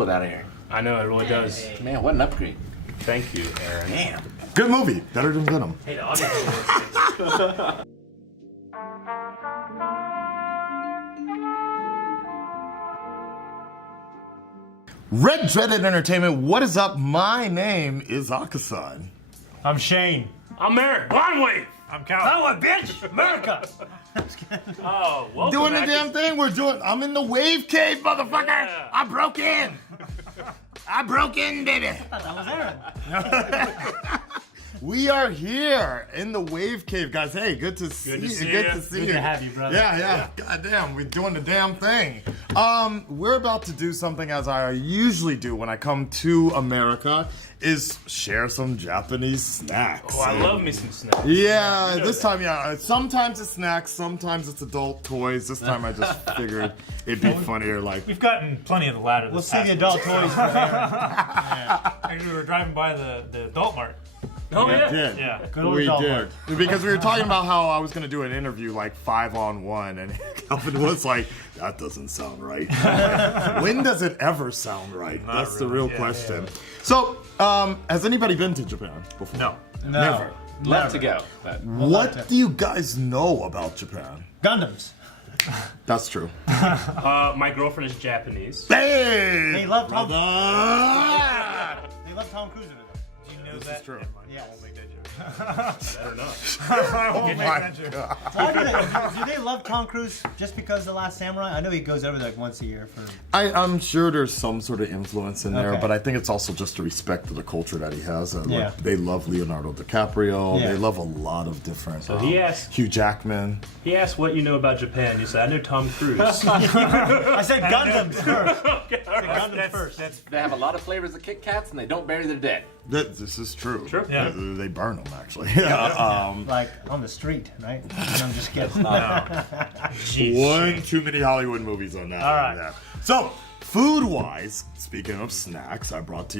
with that, Aaron. I know, it really does. Man, what an upgrade. Thank you, Aaron. Damn. Good movie. Better than Venom. Hey, the audience. Red Dreaded Entertainment, what is up? My name is Akasan. I'm Shane. I'm Aaron. Blindwave. I'm Cal. Oh, bitch! America! Oh, welcome Doing the back. damn thing. I'm in the wave cave, motherfucker. Yeah. I broke in. I broke in, baby. That was Aaron. We are here in the wave cave, guys. Hey, good to see you. Good to see you. Good to have you, brother. Yeah. God damn, we're doing the damn thing. We're about to do something as I usually do when I come to America, is share some Japanese snacks. Oh, I love me some snacks. Yeah, You know this that. time, yeah. Sometimes it's snacks, sometimes it's adult toys. This time I just figured it'd be funnier, like. We've gotten plenty of the latter. We'll see the adult toys from Aaron. Actually, we were driving by the adult mart. Oh, yeah. did. Yeah. Good old We adult did. mart. Because we were talking about how I was going to do an interview like 5-on-1, and Calvin was like, that doesn't sound right. When does it ever sound right? Not That's the really. real Yeah, question. So, has anybody been to Japan before? No. Never. Left to go. But What do you guys know about Japan? Gundams. That's true. My girlfriend is Japanese. Hey! They love Tom. brother! They love Tom Cruise in it. Do you know This that? is true. Never mind. Yes. I won't make that joke. Better not. I Oh won't make my that joke. god. Why do they love Tom Cruise just because The Last Samurai? I know he goes over there like once a year for. I'm sure there's some sort of influence in there, Okay. but I think it's also just a respect to the culture that he has. Like, Yeah. they love Leonardo DiCaprio. Yeah. They love a lot of different. So he asked- Hugh Jackman. He asked what you know about Japan. You said, I know Tom Cruise. I said Gundams first. Okay, all right. Gundams first. they have a lot of flavors of KitKats and they don't bury their dead. This is true. True. Yeah. They burn them actually. Like on the street, right? I'm just kidding. One too many Hollywood movies on that. All right. Yeah. So, food-wise, speaking of snacks, I brought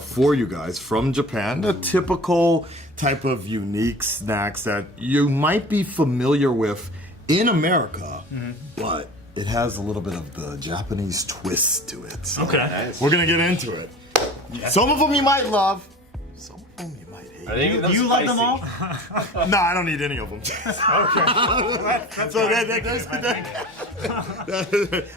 for you guys from Japan the typical type of unique snacks that you might be familiar with in America, but it has a little bit of the Japanese twist to it. So Okay. Nice. we're gonna get into it. Some of them you might love, some of them you might hate. Are they Do you love them all? No, I don't need any of them. So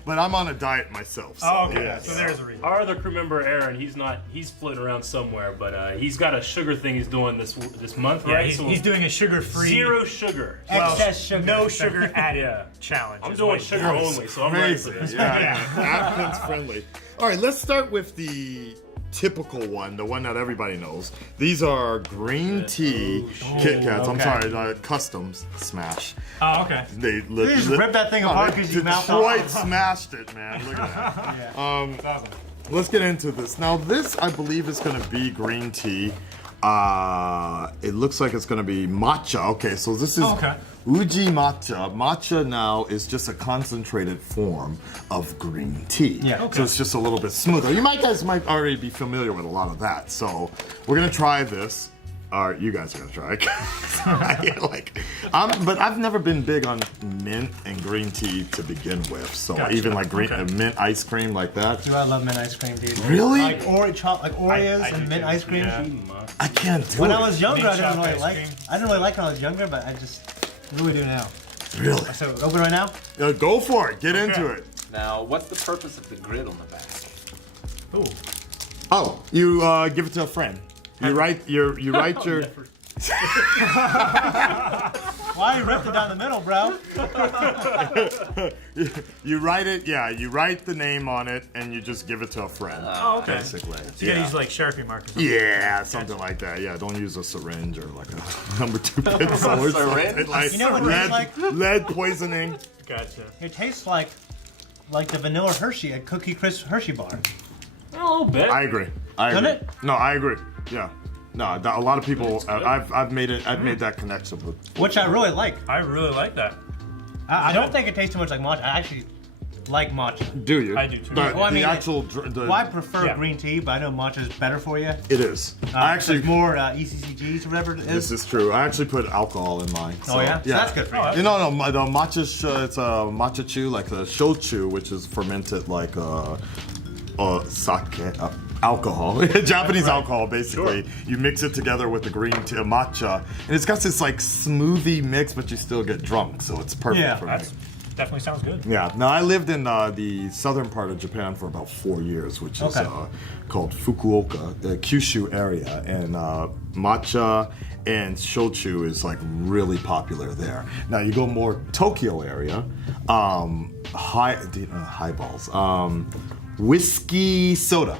but I'm on a diet myself. So, Oh, okay. yeah. So there's a reason. Our other crew member, Aaron, he's floating around somewhere, but he's got a sugar thing he's doing this month, Yeah, right? he's doing a sugar-free. zero sugar. Excess sugar. No sugar added Yeah. challenge. I'm is doing what- sugar only, so I'm ready for Crazy. this. Yeah, Athens friendly. All right, let's start with the typical one, the one that everybody knows. These are green tea KitKats. I'm okay. sorry, customs smash. Oh, okay. They You just rip that thing apart because you mouth Detroit off. smashed it, man. Look at that. That's awesome. Let's get into this. Now, this I believe is going to be green tea. It looks like it's going to be matcha. Okay, so this is Okay. Uji matcha. Matcha now is just a concentrated form of green tea. Yeah. So it's just a little bit smoother. You guys might already be familiar with a lot of that. So we're going to try this. You guys are gonna try it. But I've never been big on mint and green tea to begin with. So Gotcha. even like Okay. mint ice cream like that. Dude, I love mint ice cream, dude. Really? Like Oreos I do and mint too. ice cream. Yeah. I can't do When it. I was younger, I Mint didn't chocolate really ice like. cream. I didn't really like when I was younger, but I just really do now. Really? So open right now. Go for it. Get into it. Now, what's the purpose of the grid on the back? Ooh. Oh, you give it to a friend. You write your. Why you ripped it down the middle, bro? You write it. Yeah, you write the name on it, and you just give it to a friend. Oh, okay. Basically. So you gotta use like Sharpie markers. Yeah, something like that. Yeah, don't use a syringe or like a number 2 pencil or something Syringe? like. You know what it tastes like? lead poisoning. Gotcha. It tastes like the vanilla Hershey, a Cookie Crisp Hershey bar. A little bit. I agree. Doesn't it? No, I agree. Yeah. No, a lot of people. I've made that connection with. Which I really like. I really like that. I don't think it tastes too much like matcha. I actually like matcha. Do you? I do too. But Well, I mean, the actual. The, Well, I prefer Yeah. green tea, but I know matcha is better for you. it is. I actually. There's more ECCGs or whatever it is. This is true. I actually put alcohol in mine. Oh yeah? So that's good for you. Oh, You know, no, the matcha. It's a matcha chew, like the shochu, which is fermented like sake, alcohol, Japanese alcohol, basically. You mix it together with the green tea, matcha, and it's got this like smoothie mix, but you still get drunk, so it's perfect for me. That's definitely sounds good. Yeah. Now I lived in the southern part of Japan for about 4 years, which is called Fukuoka, the Kyushu area, and matcha and shochu is like really popular there. Now you go more Tokyo area, highballs. Whiskey soda.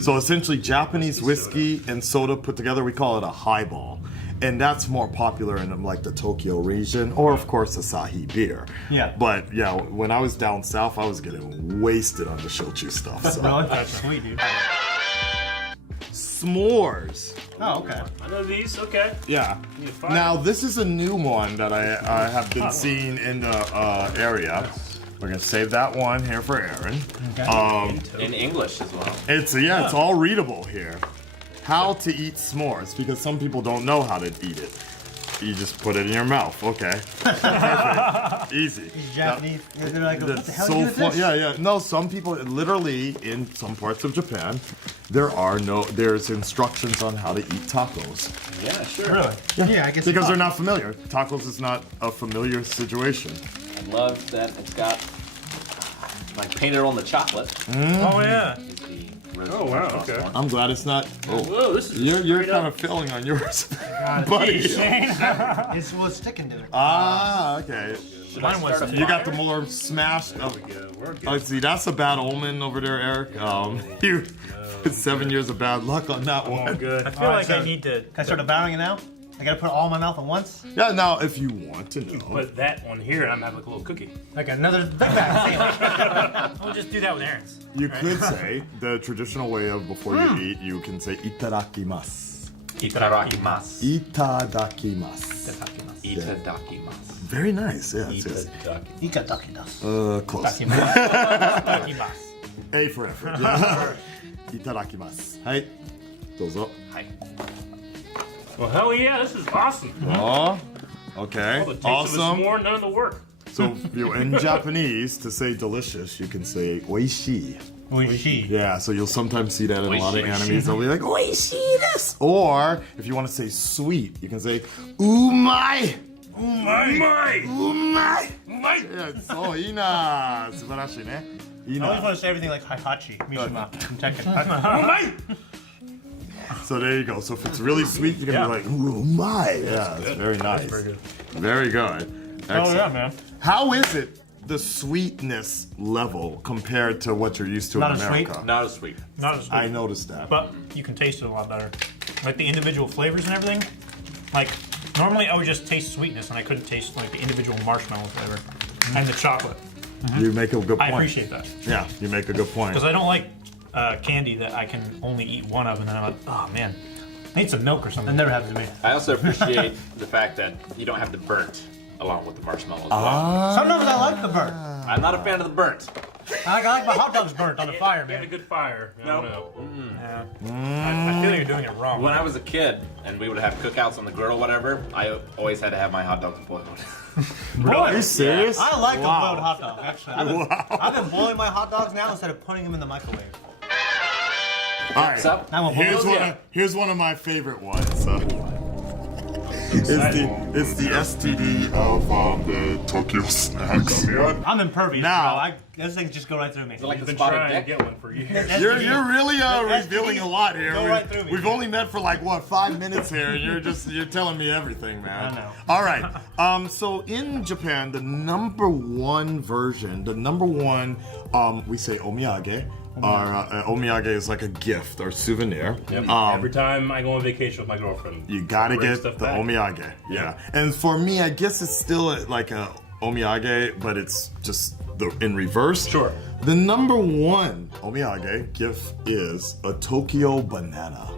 So essentially Japanese whiskey and soda put together, we call it a highball. And that's more popular in like the Tokyo region, or of course Asahi beer. Yeah. But yeah, when I was down south, I was getting wasted on the shochu stuff. So. No, that's sweet, dude. S'mores. Oh, okay. I know these. Okay. Yeah. Need a fire. Now this is a new one that I have been seeing in the area. We're gonna save that one here for Aaron. Okay. In English as well. It's all readable here. How to eat s'mores, because some people don't know how to eat it. You just put it in your mouth. Okay. Perfect. Easy. These Japanese, they're like, what That's the hell so do you do with this? Yeah. No, some people literally in some parts of Japan, there's instructions on how to eat tacos. Yeah, sure. Really? Yeah, I guess Because they're not familiar. Tacos is not a familiar situation. I love that it's got like painted on the chocolate. Oh yeah. Is the Oh wow. Okay. I'm glad it's not. Oh, Whoa, this is you're straight kind up- of filling on yours, buddy. It's what's sticking to it. Ah, okay. Mine was start a You got the more smashed. There we go. We're good. Let's see, that's a bad omen over there, Eric. You 7 years of bad luck on that All one. good. I feel Alright, like so I need to. Can I start devouring it now? I gotta put it all in my mouth at once? Yeah, now if you want to know. Put that on here, and I'm having like a little cookie. Like another Big Mac. We'll just do that with Aaron's. You could say the traditional way of before you eat, you can say itadakimasu. Itadakimasu. Itadakimasu. Itadakimasu. Very nice. Yeah. It's Itadakimasu. close. Ikimasu. A for effort. Yeah. Itadakimasu. Hai. Dozo. Hi. Well, hell yeah, this is awesome. Oh. Okay. All the taste of a Awesome. s'more, none of the work. So in Japanese, to say delicious, you can say oishii. Oishii. Yeah, so you'll sometimes see that in a lot of Oishii. animes. They'll be like, oishii desu. Or if you want to say sweet, you can say umai. My. Umai. Yeah, it's so ina. Subarashi ne. I always want to say everything like Hihachi, Mishima, from Tekken. So there you go. So if it's really sweet, you can be like, umai. Yeah, it's very nice. Very good. Very good. Oh Excellent. yeah, man. How is it, the sweetness level, compared to what you're used to Not in as sweet? America? Not as sweet. Not as sweet, I noticed that. but you can taste it a lot better. Like the individual flavors and everything. Like normally I would just taste sweetness and I couldn't taste like the individual marshmallow flavor and the chocolate. You make a good point. I appreciate that Yeah, you make a good point. because I don't like candy that I can only eat one of and then I'm like, oh man, I need some milk or That something. never happened to me. I also appreciate the fact that you don't have the burnt along with the marshmallow as well. Sometimes I like the burnt. I'm not a fan of the burnt. I like my hot dogs burnt on the fire, Get a man. good fire. I don't know. I feel like you're doing it wrong. When I was a kid and we would have cookouts on the grill or whatever, I always had to have my hot dogs boiled. Are you serious? I like Wow. a boiled hot dog, actually. I've been boiling my hot dogs now instead of putting them in the microwave. All right. So, I'm a Here's one of my favorite ones. It's the STD of the Tokyo snacks. I'm impervious, Now- bro. Those things just go right through me. like I've the been spotted trying to dick. get one for years. You're really STDs revealing a lot here. go right through me. We've only met for like what 5 minutes here, and you're telling me everything, man. I know. All right. So in Japan, the number one version, we say omiyage. Omiyage is like a gift or souvenir. Yep. Every time I go on vacation with my girlfriend, You gotta bring get the stuff back. omiyage. Yeah. And for me, I guess it's still like a omiyage, but it's just in reverse. Sure. The number one omiyage gift is a Tokyo banana.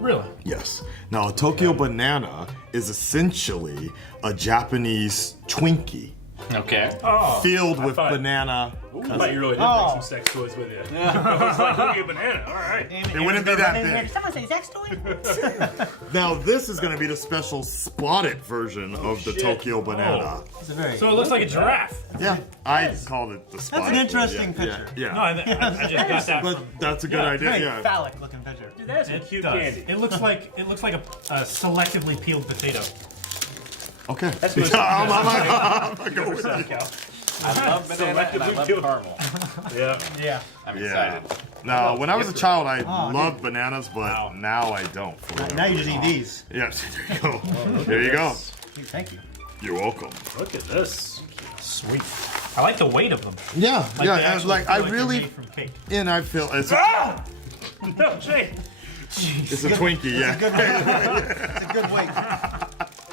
Really? Yes. Now, a Tokyo banana is essentially a Japanese Twinkie. Okay. Oh, filled with thought- banana. I thought you really did make some sex toys with you. I was like, look at banana. All right. It wouldn't be that big. Did someone say sex toy? Now this is going to be the special spotted version of the shit. Tokyo banana. It's a very. So it looks like a giraffe. Yeah, I called it the spotted. That's an interesting yeah, picture. Yeah, No, I just got that. but that's a good idea. Very Yeah. phallic looking picture. Dude, that's some It cute does. candy. It looks like a selectively peeled potato. Okay. That's what I'm go with you. I love banana and I love caramel. Yeah. Yeah. I'm Yeah. excited. Now, when I was a child, I Oh, loved bananas, but now I don't. For whatever Now you just eat reason. these. Yes, there you go. There you go. Thank you. You're welcome. Look at this. Sweet. I like the weight of them. Yeah, Like yeah, they and actually like feel I they're really, made from cake. and I feel it's a, No, Jay. it's a Twinkie, yeah. It's a good weight.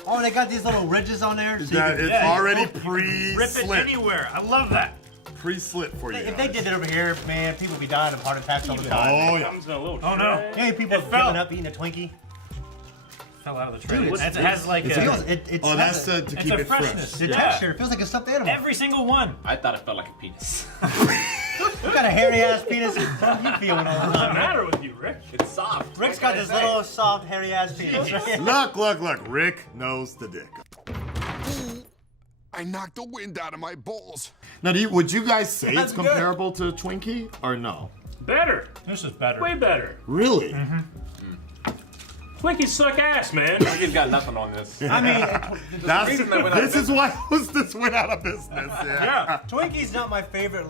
Oh, they got these little ridges on there. So you That can, it's yeah, already Rip it pre-slit, anywhere. I love that. pre-slit for you. if they guys. did it over here, man, people would be dying of heart attacks all the time. Oh yeah. Comes in a little Oh, no. tray. You know, people It fell. giving up eating a Twinkie. Fell out of the tray. Dude, it has like It feels, it's Oh, that's to it's keep a it fresh. freshness. the Yeah. texture. It feels like a stuffed animal. Every single one. I thought it felt like a penis. You got a hairy ass penis. What are you feeling all the What's the time? matter with you, Rick? It's soft. Rick's got this little soft hairy ass penis. Look. Rick knows the dick. I knocked the wind out of my balls. Now, would you guys say That's it's good. comparable to Twinkie or no? Better. This is better. Way better. Really? Twinkies suck ass, man. Twinkies got nothing on this. I mean, That's, reason they went out of this is why this went out of business. Yeah. Twinkies not my favorite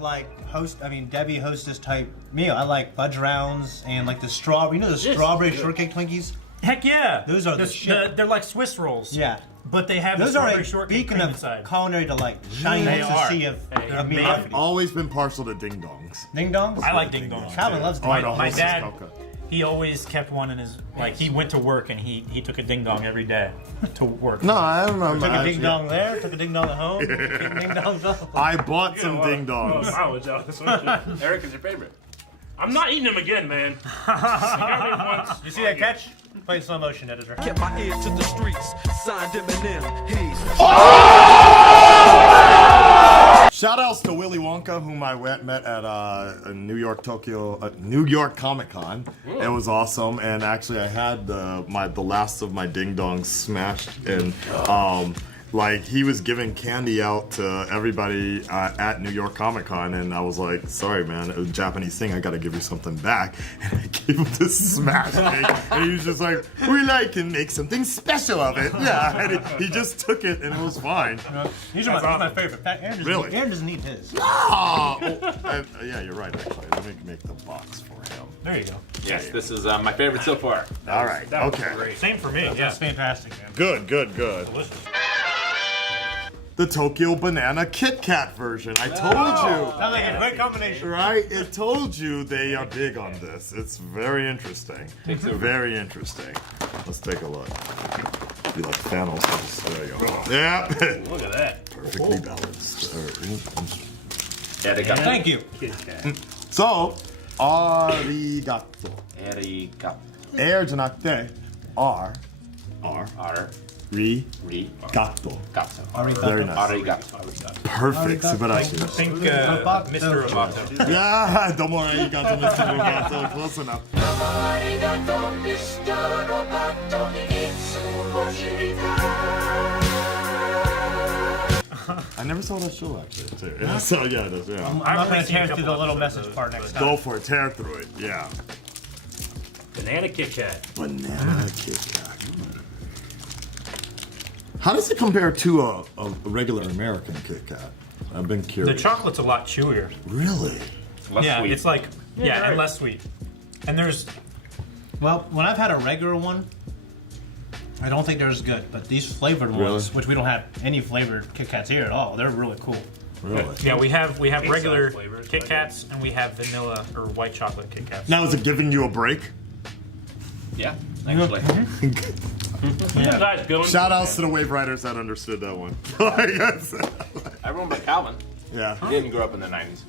Debbie Hostess type meal. I like fudge rounds and like the strawberry. You know the strawberry shortcake Twinkies? Heck yeah. Those are the shit. They're like Swiss rolls. Yeah. But they have Those the are strawberry a shortcake beacon cream of inside. culinary delight. Shining They to are. sea of amazing. I've always been partial to ding dongs. Ding dongs. I like ding dongs. Calvin loves ding Oh, I know. dongs. My Hostess dad, Coca. he always kept one in his, like, he went to work and he took a ding dong every day to work. No, I remember. Took a ding dong there. Took a ding dong at home. Took ding dongs home. I bought some ding dongs. Knowledge out of this one. Eric is your favorite. I'm not eating them again, man. You got me once. You see that catch? Play slow motion, editor. Kept my ear to the streets, signed Eminem. He's Shout outs to Willy Wonka, whom I met at a New York Comic Con. It was awesome, and actually I had the last of my ding dongs smashed, and like he was giving candy out to everybody at New York Comic Con, and I was like, sorry man, it was a Japanese thing, I gotta give you something back. And I gave him this smash cake, and he was just like, we like and make something special of it. Yeah, and he just took it, and it was fine. These are my favorite. Aaron doesn't eat his. Oh, yeah, you're right, actually. Let me make the box for him. There you go. Yes, this is my favorite so far. All right, That was okay. great. Same for me. Yeah. That's fantastic, man. Good. Delicious. The Tokyo Banana KitKat version. I told you. Sounds like a great combination. Right? It told you they are big on this. It's very interesting. Very interesting. Let's take a look. You like Thanos. There you go. Yeah. Look at that. Perfectly balanced. Yeah, they got Thank you. KitKat. So, arigato. Arigato. Air じゃなくて R. Arigato. Rigato. Very nice. Arigato. Perfect. 素晴らしい。 I think Mr. Roboto. Yeah, don't worry, you got to Mr. Roboto. Close enough. I never saw that show actually. Too. Yeah, so yeah, it is. Yeah. I'm not going to tear through the little message part next time. Go for it, tear through it. Yeah. Banana KitKat. Banana KitKat. How does it compare to a regular American KitKat? I've been The curious. chocolate's a lot chewier. Really? Less Yeah, sweet. it's like, right. and less sweet. And there's, Well, when I've had a regular one, I don't think they're as good. But these flavored ones, Really? which we don't have any flavored Kit Kats here at all, they're really cool. Really? yeah, we have regular flavors, Kit Kats and we have vanilla or white chocolate Kit Kats. Now, is it giving you a break? Yeah, actually. You guys going? Shout outs to the Wave Riders that understood that one. Yes. Everyone but Calvin. Yeah. He didn't grow up in the 90s.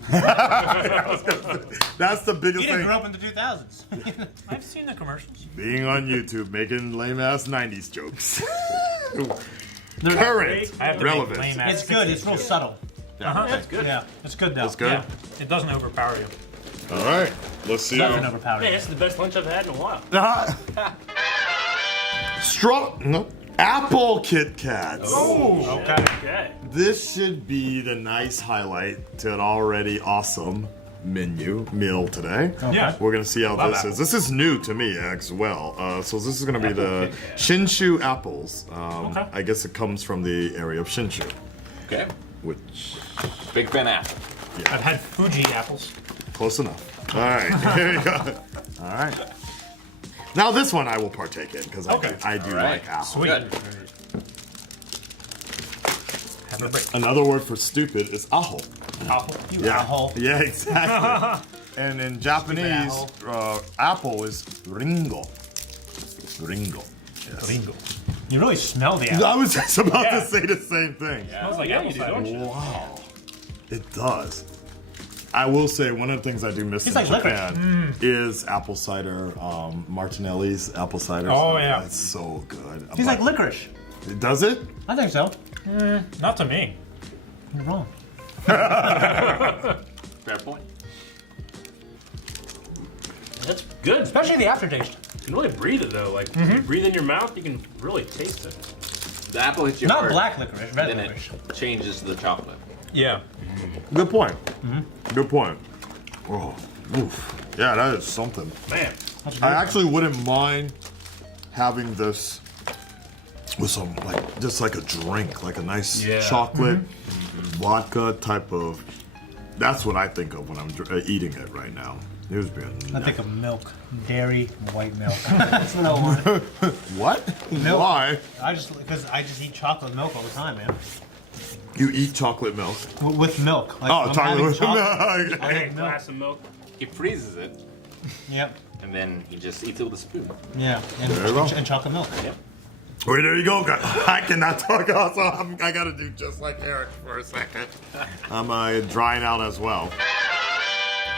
That's the biggest You didn't thing. grow up in the 2000s. I've seen the commercials. Being on YouTube, making lame ass 90s jokes. current, I have to relevant. make lame ass It's good. It's real subtle. That's good. Yeah, it's good though. That's good. Yeah, it doesn't overpower you. All right, let's see. Doesn't overpower Man, you. this is the best lunch I've had in a while. Apple KitKats. Oh, okay. Okay. This should be the nice highlight to an already awesome meal today. Yeah. We're gonna see how Love this apples. is. This is new to me as well. So this is gonna be the Shinshu apples. Okay. I guess it comes from the area of Shinshu, Okay. which Big fan app. I've had Fuji apples. close enough. All right, here you go. All right. Now this one I will partake in because Okay. I do All right. like apples. Sweet. Good. Have a break. Another word for stupid is aho. Apple. Yeah. Aho. Yeah, exactly. And in Japanese, apple is ringo. Ringo. Yes. Ringo. You really smell the apple. I was just about Yeah. to say the same thing. Smells like apple you do, cider. don't you? Wow. It does. I will say one of the things I do miss in Tastes like Japan is apple cider, Martinelli's apple cider. Oh, yeah. It's so good. Tastes like licorice. Does it? I think so. Not to me. You're wrong. Fair point. That's good. Especially the aftertaste. You can really breathe it though. Like you breathe in your mouth, you can really taste it. The apple hits you Not hard, black licorice, red then it licorice. changes to the chocolate. Yeah. Good point. Good point. Oh, oof. Yeah, that is something. Man, I actually wouldn't mind having this with some, like, just like a drink, like a nice Yeah. chocolate vodka type of. That's what I think of when I'm eating it right now. Here's been. I think of milk, dairy, white milk. That's what I want. What? Milk. Why? Because I just eat chocolate milk all the time, man. You eat chocolate milk? With milk. Like, Oh, I'm having chocolate milk. I a have milk. glass of milk. He freezes it, Yep. and then he just eats it with a spoon. Yeah. There you go. And chocolate milk. Yep. Wait, there you go. I cannot talk also. I gotta do just like Eric for a second. I'm drying out as well.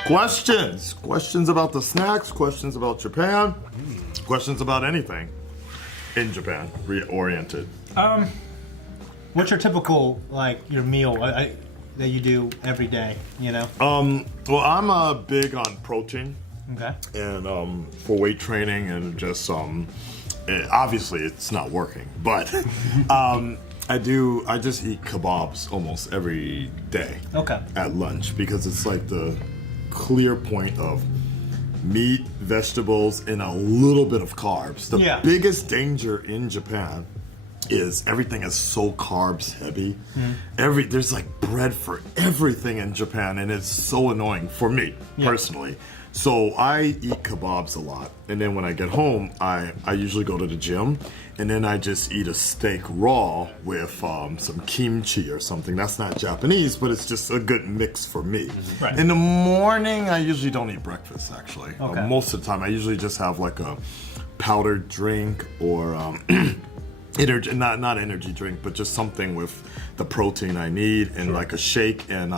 Questions. Questions about the snacks, questions about Japan, questions about anything in Japan, reoriented. What's your typical, like, your meal that you do every day, you know? Well, I'm big on protein Okay. and for weight training and just obviously it's not working, but I just eat kebabs almost every day. Okay. At lunch because it's like the clear point of meat, vegetables, and a little bit of carbs. The Yeah. biggest danger in Japan is everything is so carbs heavy. There's like bread for everything in Japan, and it's so annoying for me personally. So I eat kebabs a lot, and then when I get home, I usually go to the gym, and then I just eat a steak raw with some kimchi or something. That's not Japanese, but it's just a good mix for me. Right. In the morning, I usually don't eat breakfast, actually. Okay. Most of the time, I usually just have like a powdered drink or energy, not energy drink, but just something with the protein I need, and like a shake and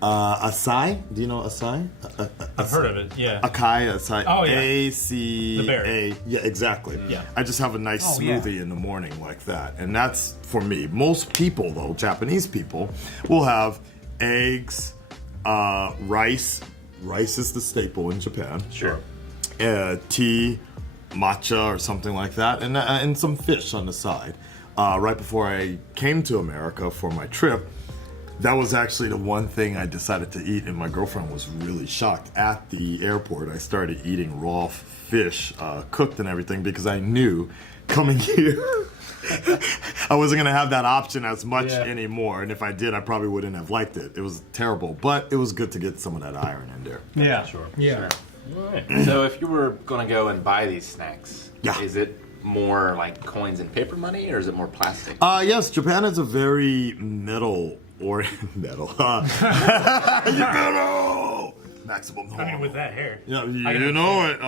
acai. Do you know acai? I've heard of it. Yeah. Acai, acai. Oh, yeah. A-C-A. The berry. Yeah, exactly. Yeah. I just have a nice Oh, yeah. smoothie in the morning like that. And that's for me. Most people, though, Japanese people, will have eggs, rice. Rice is the staple in Japan. Sure. Tea, matcha, or something like that, and some fish on the side. Right before I came to America for my trip, that was actually the one thing I decided to eat, and my girlfriend was really shocked. At the airport, I started eating raw fish, cooked and everything, because I knew coming here I wasn't gonna have that option as much anymore, and if I did, I probably wouldn't have liked it. It was terrible, but it was good to get some of that iron in there. Yeah. Sure. Yeah. So if you were gonna go and buy these snacks, Yeah. is it more like coins and paper money, or is it more plastic? Yes, Japan is a very metal. Maximum. I mean, with that hair. Yeah, I you can know it.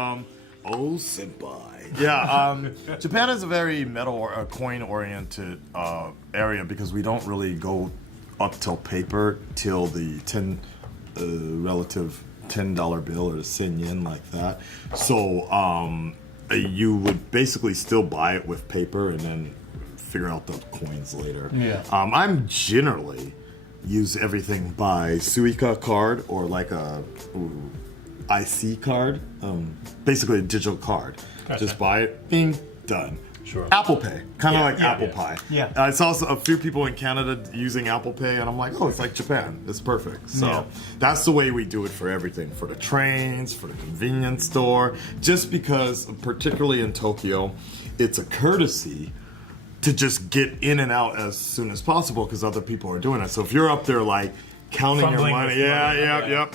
Oh, senpai. Yeah, Japan is a very metal or coin-oriented area because we don't really go up till paper till the relative $10 bill or the sen yen like that. So you would basically still buy it with paper and then figure out the coins later. Yeah. I'm generally use everything by Suica card or like a IC card, basically a digital card. Gotcha. Just buy it, bing, done. Sure. Apple Pay, kind of like Apple Pie. Yeah. I saw a few people in Canada using Apple Pay, and I'm like, oh, it's like Japan. It's perfect. So that's the way we do it for everything, for the trains, for the convenience store. Just because, particularly in Tokyo, it's a courtesy to just get in and out as soon as possible because other people are doing it. So if you're up there like counting your Fumbling money, with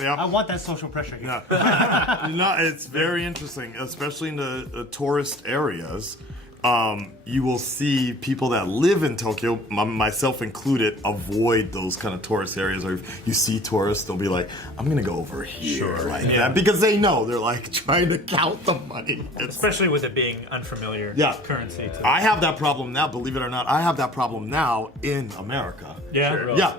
yep. I want that social pressure here. No, it's very interesting, especially in the tourist areas. You will see people that live in Tokyo, myself included, avoid those kind of tourist areas. Or if you see tourists, they'll be like, I'm gonna go over here, that, because they know they're like trying to count the money. Especially with it being unfamiliar currency. Too. I have that problem now, believe it or not. I have that problem now in America. Yeah. Sure. Yeah.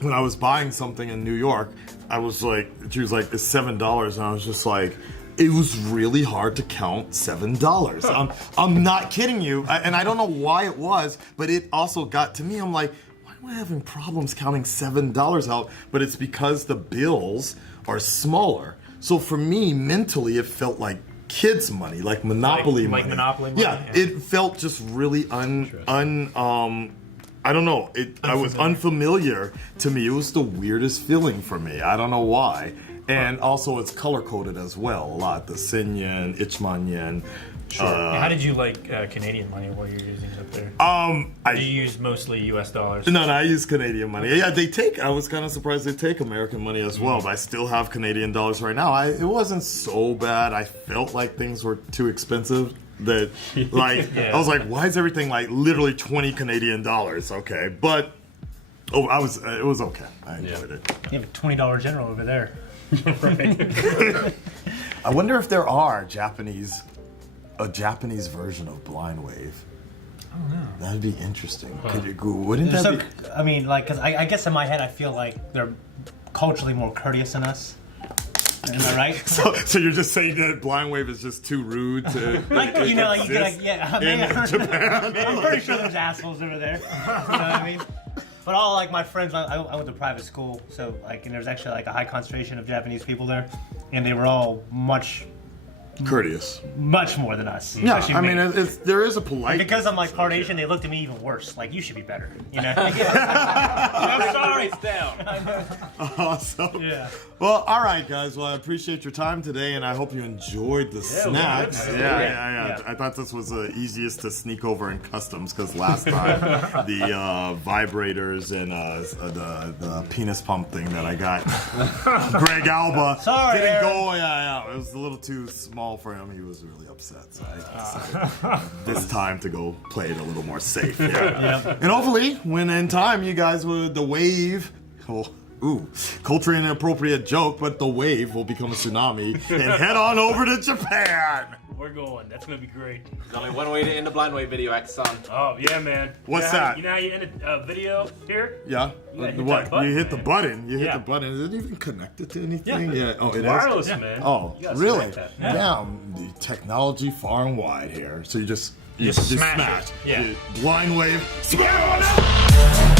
When I was buying something in New York, I was like, she was like, it's $7, and I was just like, it was really hard to count $7. I'm not kidding you, and I don't know why it was, but it also got to me. I'm like, why am I having problems counting $7 out? But it's because the bills are smaller. So for me, mentally, it felt like kids' money, like Monopoly money. Like Monopoly money? Yeah, it felt just really I don't know. I was unfamiliar to me. It was the weirdest feeling for me. I don't know why. And also, it's color coded as well a lot. The Sen yen, Ichiman yen. Sure. How did you like Canadian money while you're using it up there? Do you use mostly U.S. dollars? No, I use Canadian money. Yeah, they take. I was kind of surprised they take American money as well. But I still have Canadian dollars right now. It wasn't so bad. I felt like things were too expensive. That like I was like, why is everything like literally 20 Canadian dollars? Okay, but it was okay. I enjoyed it. You have a $20 general over there. I wonder if there are a Japanese version of Blindwave. I don't know. That'd be interesting. Could you Google? Wouldn't that be? I mean, like, because I guess in my head I feel like they're culturally more courteous than us. Am I right? So you're just saying that Blindwave is just too rude to Like, you know, like, you exist could, like, yeah, in Japan? I'm pretty sure there's assholes over there. You know what I mean? But all like my friends, I went to private school, so like, and there's actually like a high concentration of Japanese people there, and they were all much Courteous. much more than us. Yeah, especially I me. mean, there is a polite. Because I'm like part Asian, they looked at me even worse. Like, you should be better. You know? I'm sorry. down. Awesome. Yeah. Well, all right, guys. Well, I appreciate your time today, and I hope you enjoyed the snacks. Yeah. I thought this was the easiest to sneak over in customs because last time the vibrators and the penis pump thing that I got, Greg Alba Sorry, didn't Aaron. go. Yeah, it was a little too small for him. He was really upset, so I decided this time to go play it a little more safe. Yeah. And hopefully, when in time, you guys with the wave. Culturally inappropriate joke, but the wave will become a tsunami and head on over to Japan. We're going. That's gonna be great. There's only one way to end a Blindwave video, Akasan. Oh yeah, man. What's You know how- that? You know how you end a video here? Yeah. You hit What? that button, You hit the man. button. You hit Yeah. the button. Is it even connected to anything? Yeah. Oh, it is. Wireless, man. Oh, You gotta really? smack that. Yeah. The technology far and wide here. So you just Just smash it. Yeah. Blindwave. Smash!